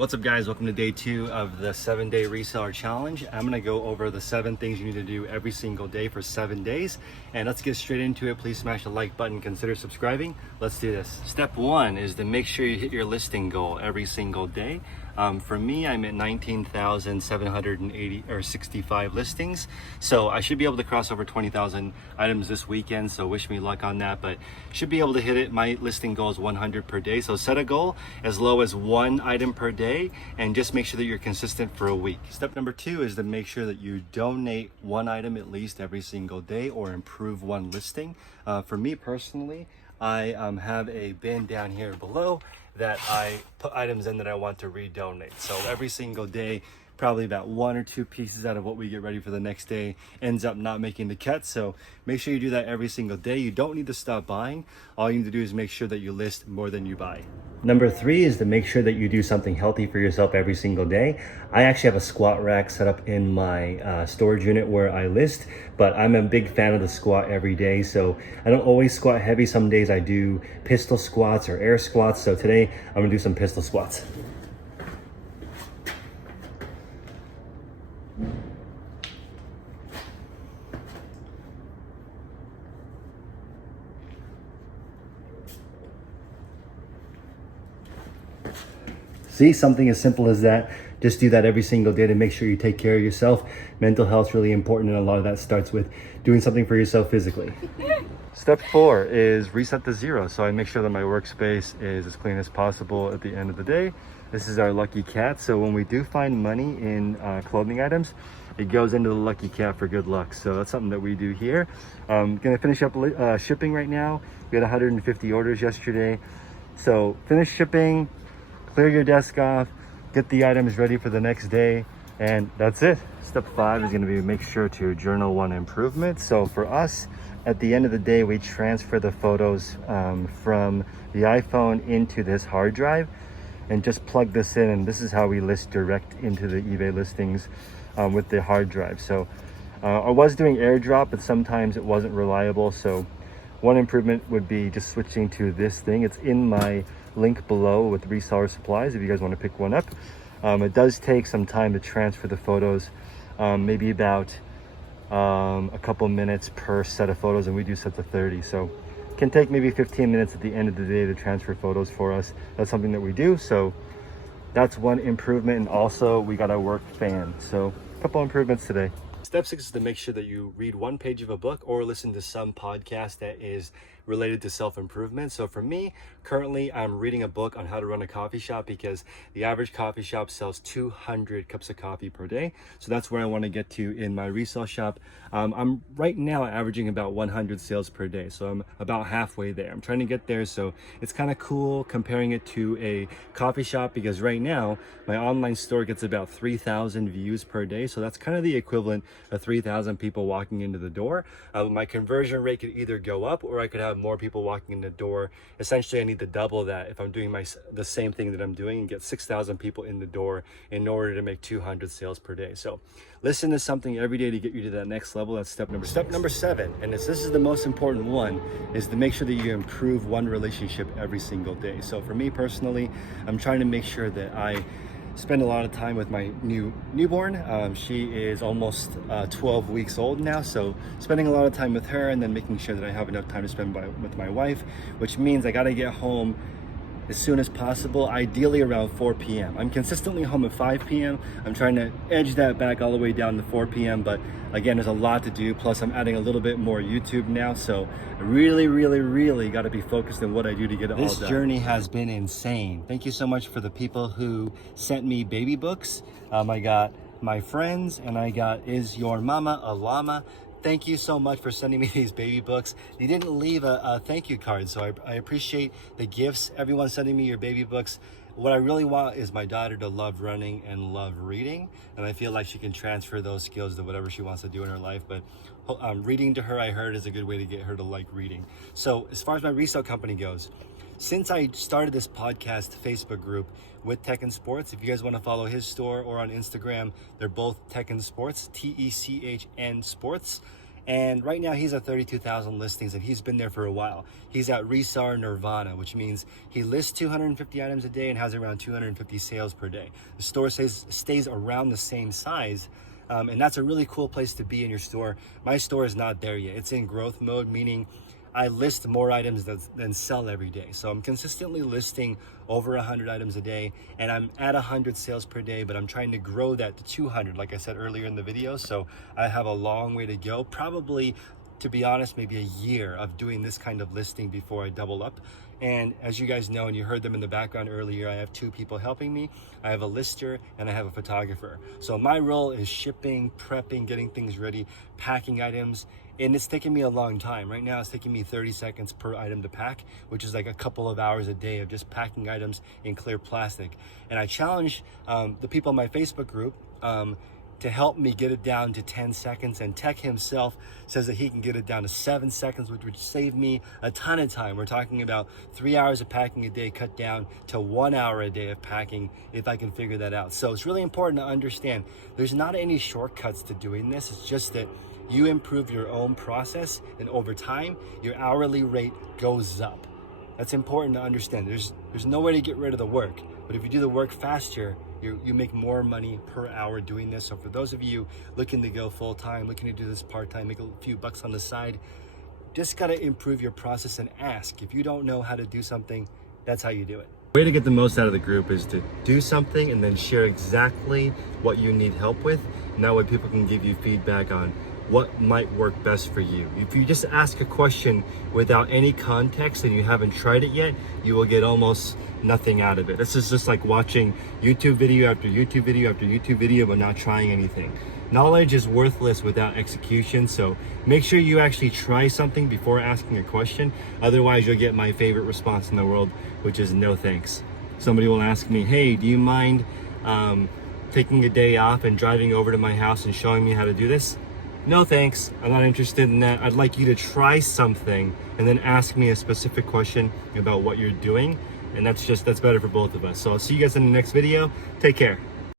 What's up guys, welcome to day 2 of the 7-day reseller challenge. I'm going to go over the 7 things you need to do every single day for 7 days. And let's get straight into it. Please smash the like button, consider subscribing. Let's do this. Step 1 is to make sure you hit your listing goal every single day. For me, I'm at 19,780 or 65 listings. So I should be able to cross over 20,000 items this weekend. So wish me luck on that, but should be able to hit it. My listing goal is 100 per day. So set a goal as low as 1 item per day and just make sure that you're consistent for a week. Step number 2 is to make sure that you donate 1 item at least every single day or improve 1 listing. For me personally, I have a bin down here below that I put items in that I want to redonate. So every single day, probably about 1 or 2 pieces out of what we get ready for the next day ends up not making the cut. So make sure you do that every single day. You don't need to stop buying. All you need to do is make sure that you list more than you buy. Number 3 is to make sure that you do something healthy for yourself every single day. I actually have a squat rack set up in my storage unit where I list, but I'm a big fan of the squat every day. So I don't always squat heavy. Some days I do pistol squats or air squats. So today I'm gonna do some pistol squats. See, something as simple as that. Just do that every single day to make sure you take care of yourself. Mental health is really important, and a lot of that starts with doing something for yourself physically. Step 4 is reset to 0. So I make sure that my workspace is as clean as possible at the end of the day. This is our lucky cat. So when we do find money in clothing items, it goes into the lucky cat for good luck. So that's something that we do here. Gonna finish up shipping right now. We had 150 orders yesterday. So finish shipping, clear your desk off, get the items ready for the next day, and that's it. Step 5 is going to be make sure to journal 1 improvement. So for us, at the end of the day, we transfer the photos from the iPhone into this hard drive and just plug this in, and this is how we list direct into the eBay listings with the hard drive. So I was doing AirDrop, but sometimes it wasn't reliable. So 1 improvement would be just switching to this thing. It's in my link below with Reseller supplies if you guys want to pick one up. It does take some time to transfer the photos, maybe about a couple minutes per set of photos, and we do sets of 30, so it can take maybe 15 minutes at the end of the day to transfer photos for us. That's something that we do, so that's 1 improvement. And also we got our work fan, so a couple improvements today. Step 6 is to make sure that you read 1 page of a book or listen to some podcast that is related to self-improvement. So for me, currently I'm reading a book on how to run a coffee shop because the average coffee shop sells 200 cups of coffee per day. So that's where I want to get to in my resale shop. I'm right now averaging about 100 sales per day. So I'm about halfway there. I'm trying to get there. So it's kind of cool comparing it to a coffee shop because right now my online store gets about 3,000 views per day. So that's kind of the equivalent of 3,000 people walking into the door. My conversion rate could either go up or I could have more people walking in the door. Essentially, I need to double that if I'm doing the same thing that I'm doing and get 6,000 people in the door in order to make 200 sales per day. So listen to something every day to get you to that next level. That's step number 6. Step number 7, and this is the most important one, is to make sure that you improve 1 relationship every single day. So for me personally, I'm trying to make sure that I spend a lot of time with my newborn. She is almost 12 weeks old now, so spending a lot of time with her and then making sure that I have enough time to spend with my wife, which means I got to get home as soon as possible, ideally around 4 p.m. I'm consistently home at 5 p.m. I'm trying to edge that back all the way down to 4 p.m. But again, there's a lot to do. Plus I'm adding a little bit more YouTube now. So I really got to be focused on what I do to get it all done. This journey has been insane. Thank you so much for the people who sent me baby books. I got my friends and I got Is Your Mama a Llama? Thank you so much for sending me these baby books. You didn't leave a thank you card, so I appreciate the gifts. Everyone sending me your baby books. What I really want is my daughter to love running and love reading, and I feel like she can transfer those skills to whatever she wants to do in her life. But reading to her, I heard, is a good way to get her to like reading. So as far as my resale company goes, since I started this podcast Facebook group with Tech and Sports, if you guys want to follow his store or on Instagram, they're both Tech and Sports, TECHN Sports. And right now he's at 32,000 listings, and he's been there for a while. He's at Reseller Nirvana, which means he lists 250 items a day and has around 250 sales per day. The store stays around the same size. And that's a really cool place to be in your store. My store is not there yet. It's in growth mode, meaning I list more items than sell every day. So I'm consistently listing over 100 items a day, and I'm at 100 sales per day, but I'm trying to grow that to 200, like I said earlier in the video. So I have a long way to go, probably, to be honest, maybe a year of doing this kind of listing before I double up. And as you guys know, and you heard them in the background earlier, I have 2 people helping me. I have a lister and I have a photographer. So my role is shipping, prepping, getting things ready, packing items, and it's taking me a long time. Right now it's taking me 30 seconds per item to pack, which is like a couple of hours a day of just packing items in clear plastic. And I challenge the people in my Facebook group to help me get it down to 10 seconds. And Tech himself says that he can get it down to 7 seconds, which would save me a ton of time. We're talking about 3 hours of packing a day cut down to 1 hour a day of packing, if I can figure that out. So it's really important to understand there's not any shortcuts to doing this. It's just that you improve your own process, and over time, your hourly rate goes up. That's important to understand. There's no way to get rid of the work, but if you do the work faster, you make more money per hour doing this. So for those of you looking to go full-time, looking to do this part-time, make a few bucks on the side, just gotta improve your process and ask. If you don't know how to do something, that's how you do it. The way to get the most out of the group is to do something and then share exactly what you need help with. And that way people can give you feedback on what might work best for you. If you just ask a question without any context and you haven't tried it yet, you will get almost nothing out of it. This is just like watching YouTube video after YouTube video after YouTube video, but not trying anything. Knowledge is worthless without execution, so make sure you actually try something before asking a question. Otherwise, you'll get my favorite response in the world, which is no thanks. Somebody will ask me, hey, do you mind taking a day off and driving over to my house and showing me how to do this? No thanks, I'm not interested in that. I'd like you to try something and then ask me a specific question about what you're doing. And that's better for both of us. So I'll see you guys in the next video. Take care.